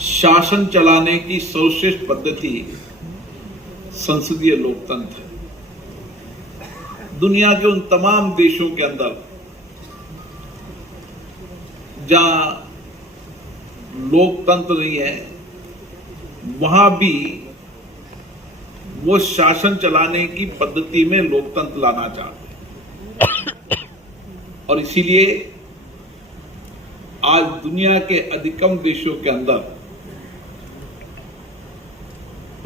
शासन चलाने की सर्वश्रेष्ठ पद्धति संसदीय लोकतंत्र है। दुनिया के उन तमाम देशों के अंदर जहां लोकतंत्र नहीं है, वहां भी वो शासन चलाने की पद्धति में लोकतंत्र लाना चाहते हैं। और इसीलिए आज दुनिया के अधिकतम देशों के अंदर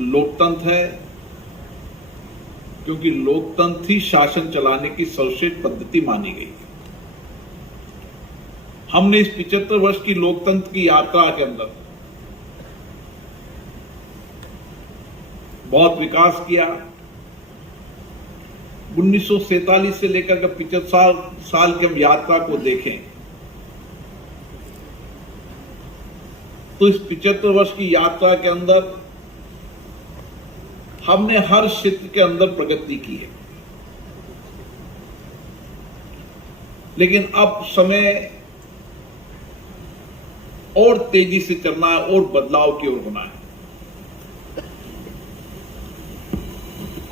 लोकतंत्र है, क्योंकि लोकतंत्र ही शासन चलाने की सर्वश्रेष्ठ पद्धति मानी गई है। हमने इस 75 वर्ष की लोकतंत्र की यात्रा के अंदर बहुत विकास किया। 1947 से लेकर के 75 साल की हम यात्रा को देखें तो इस 75 वर्ष की यात्रा के अंदर हमने हर क्षेत्र के अंदर प्रगति की है। लेकिन अब समय और तेजी से चलना है और बदलाव की ओर होना है।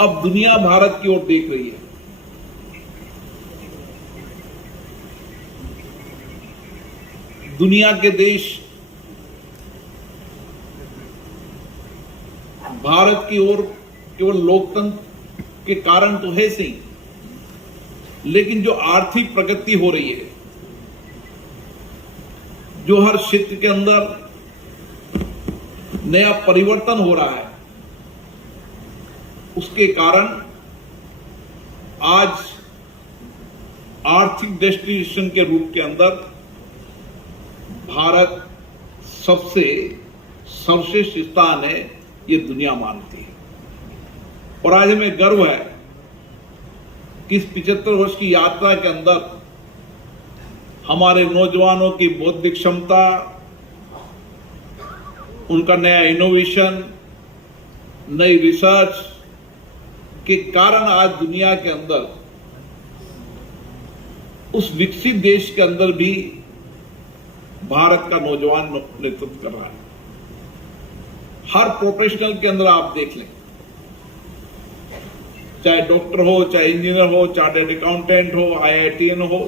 अब दुनिया भारत की ओर देख रही है। दुनिया के देश भारत की ओर केवल लोकतंत्र के कारण तो है सही, लेकिन जो आर्थिक प्रगति हो रही है, जो हर क्षेत्र के अंदर नया परिवर्तन हो रहा है, उसके कारण आज आर्थिक डेस्टिनेशन के रूप के अंदर भारत सबसे सर्वश्रेष्ठ स्थान है, ये दुनिया मानती है। और आज हमें गर्व है कि इस 75 वर्ष की यात्रा के अंदर हमारे नौजवानों की बौद्धिक क्षमता, उनका नया इनोवेशन, नई रिसर्च के कारण आज दुनिया के अंदर उस विकसित देश के अंदर भी भारत का नौजवान नेतृत्व कर रहा है। हर प्रोफेशनल के अंदर आप देख लें, चाहे डॉक्टर हो, चाहे इंजीनियर हो, चार्टर्ड अकाउंटेंट हो, आईआईटीएन हो,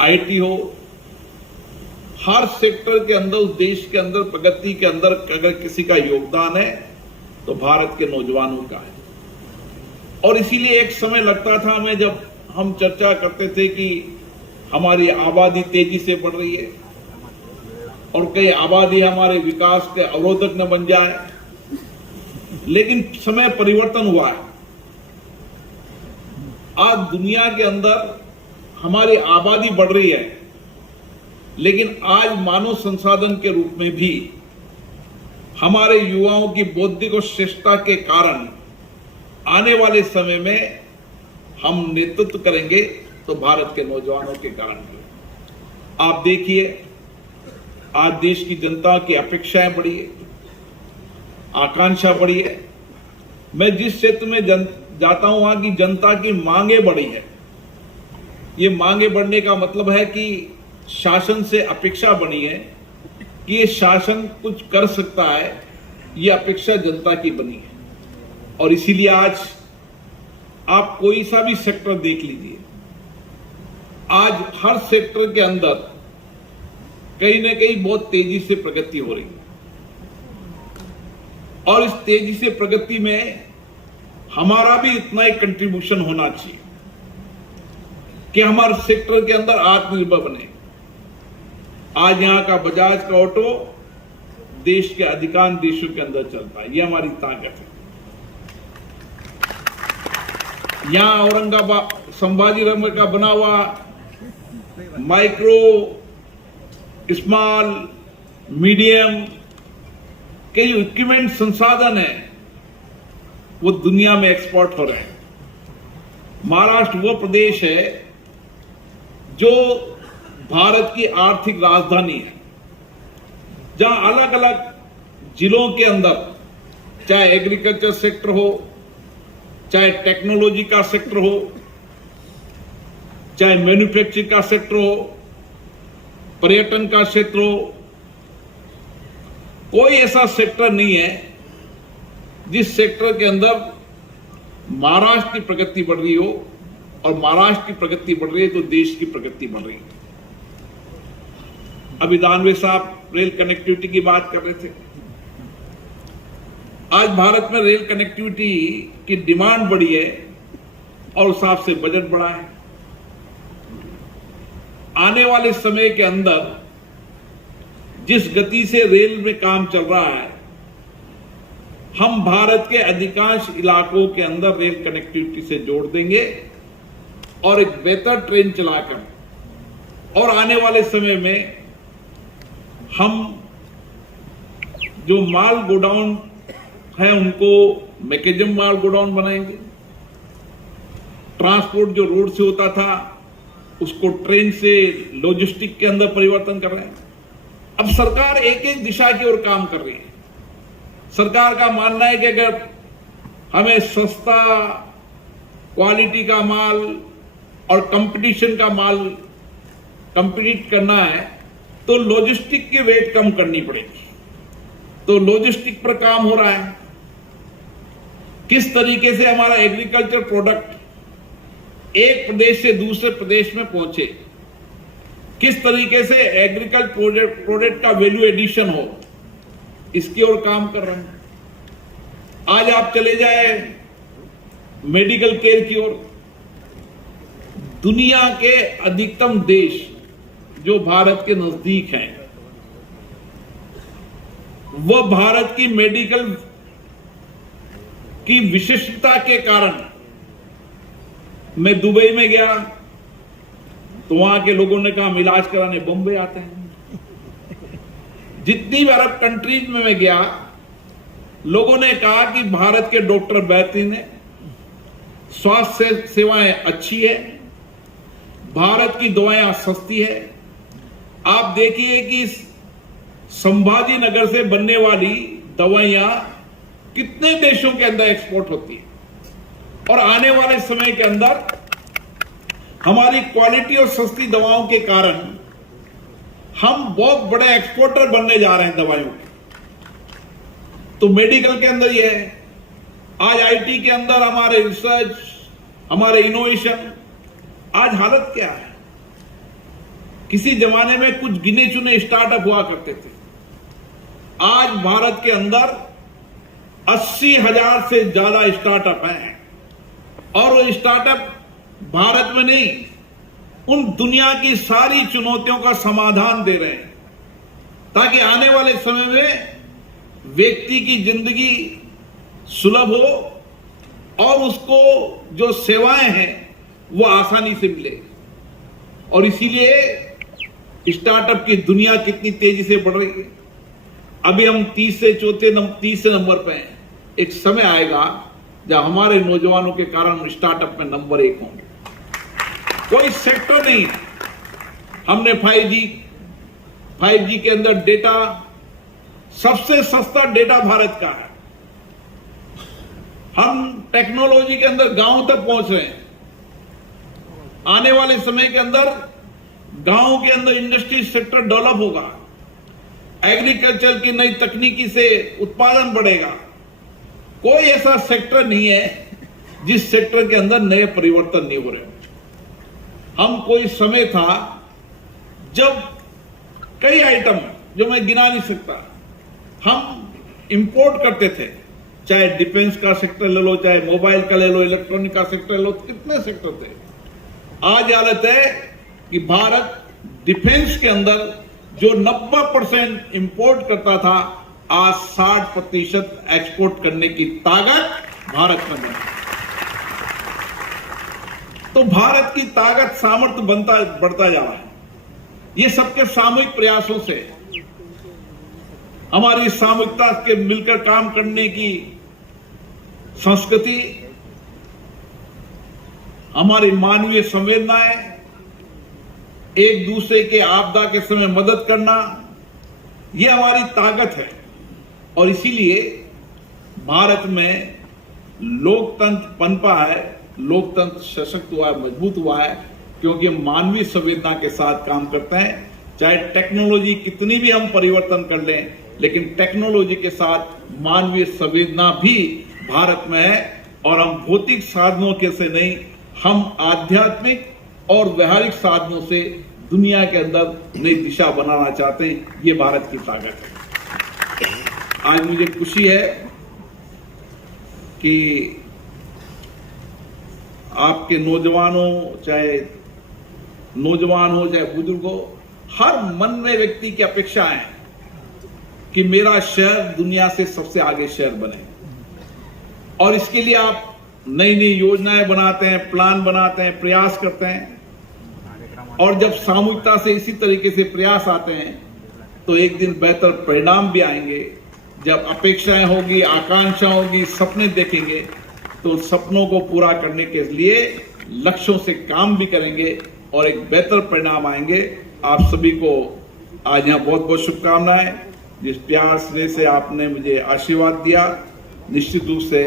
आईटी हो, हर सेक्टर के अंदर उस देश के अंदर प्रगति के अंदर अगर किसी का योगदान है तो भारत के नौजवानों का है। और इसीलिए एक समय लगता था हमें, जब हम चर्चा करते थे कि हमारी आबादी तेजी से बढ़ रही है और कई आबादी हमारे विकास के अवरोधक न बन जाए, लेकिन समय परिवर्तन हुआ है। आज दुनिया के अंदर हमारी आबादी बढ़ रही है, लेकिन आज मानव संसाधन के रूप में भी हमारे युवाओं की बौद्धिक और श्रेष्ठता के कारण आने वाले समय में हम नेतृत्व करेंगे तो भारत के नौजवानों के कारण। आप देखिए, आज देश की जनता की अपेक्षाएं बढ़ी है, आकांक्षा बढ़ी है। मैं जिस क्षेत्र में जाता हूं वहां की जनता की मांगे बढ़ी है। ये मांगे बढ़ने का मतलब है कि शासन से अपेक्षा बनी है कि ये शासन कुछ कर सकता है, ये अपेक्षा जनता की बनी है। और इसीलिए आज आप कोई सा भी सेक्टर देख लीजिए, आज हर सेक्टर के अंदर कहीं ना कहीं बहुत तेजी से प्रगति हो रही है। और इस तेजी से प्रगति में हमारा भी इतना ही कंट्रीब्यूशन होना चाहिए कि हमारे सेक्टर के अंदर आत्मनिर्भर बने। आज यहां का बजाज का ऑटो देश के अधिकांश देशों के अंदर चलता है, यह हमारी ताकत है। यहां औरंगाबाद संभाजी नगर का बना हुआ माइक्रो, स्मॉल, मीडियम के जो इक्विपमेंट संसाधन है वो दुनिया में एक्सपोर्ट हो रहे हैं। महाराष्ट्र वो प्रदेश है जो भारत की आर्थिक राजधानी है, जहां अलग अलग जिलों के अंदर चाहे एग्रीकल्चर सेक्टर हो, चाहे टेक्नोलॉजी का सेक्टर हो, चाहे मैन्युफैक्चरिंग का सेक्टर हो, पर्यटन का क्षेत्र हो, कोई ऐसा सेक्टर नहीं है जिस सेक्टर के अंदर महाराष्ट्र की प्रगति बढ़ रही हो, और महाराष्ट्र की प्रगति बढ़ रही है तो देश की प्रगति बढ़ रही है। अभी दानवे साहब रेल कनेक्टिविटी की बात कर रहे थे। आज भारत में रेल कनेक्टिविटी की डिमांड बढ़ी है और उस हिसाब से बजट बढ़ा है। आने वाले समय के अंदर जिस गति से रेल में काम चल रहा है, हम भारत के अधिकांश इलाकों के अंदर रेल कनेक्टिविटी से जोड़ देंगे और एक बेहतर ट्रेन चलाकर, और आने वाले समय में हम जो माल गोडाउन है उनको मैकेनिज्म माल गोडाउन बनाएंगे। ट्रांसपोर्ट जो रोड से होता था उसको ट्रेन से लॉजिस्टिक के अंदर परिवर्तन कर रहे हैं। अब सरकार एक एक दिशा की ओर काम कर रही है। सरकार का मानना है कि अगर हमें सस्ता क्वालिटी का माल और कंपटीशन का माल कंपीट करना है तो लॉजिस्टिक की रेट कम करनी पड़ेगी। तो लॉजिस्टिक पर काम हो रहा है। किस तरीके से हमारा एग्रीकल्चर प्रोडक्ट एक प्रदेश से दूसरे प्रदेश में पहुंचे, किस तरीके से एग्रीकल्चर प्रोडक्ट का वैल्यू एडिशन हो, इसकी ओर काम कर रहे हैं। आज आप चले जाए मेडिकल केयर की ओर, दुनिया के अधिकतम देश जो भारत के नजदीक हैं, वह भारत की मेडिकल की विशिष्टता के कारण, मैं दुबई में गया तो वहां के लोगों ने कहा हम इलाज कराने बॉम्बे आते हैं। जितनी भी अरब कंट्रीज में मैं गया, लोगों ने कहा कि भारत के डॉक्टर बेहतरीन है, स्वास्थ्य सेवाएं अच्छी है, भारत की दवाएं सस्ती है। आप देखिए कि संभाजी नगर से बनने वाली दवाइयां कितने देशों के अंदर एक्सपोर्ट होती है, और आने वाले समय के अंदर हमारी क्वालिटी और सस्ती दवाओं के कारण हम बहुत बड़े एक्सपोर्टर बनने जा रहे हैं दवाइयों के। तो मेडिकल के अंदर यह है, आज आईटी के अंदर हमारे रिसर्च, हमारे इनोवेशन, आज हालत क्या है। किसी जमाने में कुछ गिने चुने स्टार्टअप हुआ करते थे, आज भारत के अंदर 80,000 से ज्यादा स्टार्टअप हैं, और वो स्टार्टअप भारत में नहीं, उन दुनिया की सारी चुनौतियों का समाधान दे रहे हैं, ताकि आने वाले समय में व्यक्ति की जिंदगी सुलभ हो और उसको जो सेवाएं हैं वो आसानी से मिले। और इसीलिए स्टार्टअप की दुनिया कितनी तेजी से बढ़ रही है। अभी हम तीसरे नंबर पे हैं। एक समय आएगा जब हमारे नौजवानों के कारण स्टार्टअप में नंबर 1 होंगे। कोई सेक्टर नहीं। हमने 5G के अंदर डेटा, सबसे सस्ता डेटा भारत का है। हम टेक्नोलॉजी के अंदर गांव तक पहुंच रहे हैं। आने वाले समय के अंदर गांव के अंदर इंडस्ट्री सेक्टर डेवलप होगा, एग्रीकल्चर की नई तकनीकी से उत्पादन बढ़ेगा। कोई ऐसा सेक्टर नहीं है जिस सेक्टर के अंदर नए परिवर्तन नहीं हो रहे। हम कोई समय था जब कई आइटम जो मैं गिना नहीं सकता, हम इंपोर्ट करते थे, चाहे डिफेंस का सेक्टर ले लो, चाहे मोबाइल का ले लो, इलेक्ट्रॉनिक का सेक्टर ले लो, कितने सेक्टर थे। आज हालत है कि भारत डिफेंस के अंदर जो 90% इंपोर्ट करता था, आज 60% एक्सपोर्ट करने की ताकत भारत में है। तो भारत की ताकत, सामर्थ्य बढ़ता जा रहा है। ये सबके सामूहिक प्रयासों से, हमारी सामूहिकता के मिलकर काम करने की संस्कृति, हमारी मानवीय संवेदनाएं, एक दूसरे के आपदा के समय मदद करना, यह हमारी ताकत है। और इसीलिए भारत में लोकतंत्र पनपा है, लोकतंत्र सशक्त हुआ है, मजबूत हुआ है, क्योंकि हम मानवीय संवेदना के साथ काम करते हैं। चाहे टेक्नोलॉजी कितनी भी हम परिवर्तन कर लें, लेकिन टेक्नोलॉजी के साथ मानवीय संवेदना भी भारत में है और हम भौतिक साधनों के से नहीं, हम आध्यात्मिक और व्यवहारिक साधनों से दुनिया के अंदर नई दिशा बनाना चाहते हैं। ये भारत की ताकत है। आज मुझे खुशी है कि आपके नौजवानों, चाहे नौजवान हो चाहे बुजुर्ग हो, हर मन में व्यक्ति की अपेक्षा है कि मेरा शहर दुनिया से सबसे आगे शहर बने। और इसके लिए आप नई नई योजनाएं बनाते हैं, प्लान बनाते हैं, प्रयास करते हैं। और जब सामूहिकता से इसी तरीके से प्रयास आते हैं तो एक दिन बेहतर परिणाम भी आएंगे। जब अपेक्षाएं होगी, आकांक्षा होगी, सपने देखेंगे तो सपनों को पूरा करने के लिए लक्ष्यों से काम भी करेंगे और एक बेहतर परिणाम आएंगे। आप सभी को आज यहाँ बहुत बहुत शुभकामनाएं। जिस प्यार स्नेह से आपने मुझे आशीर्वाद दिया, निश्चित रूप से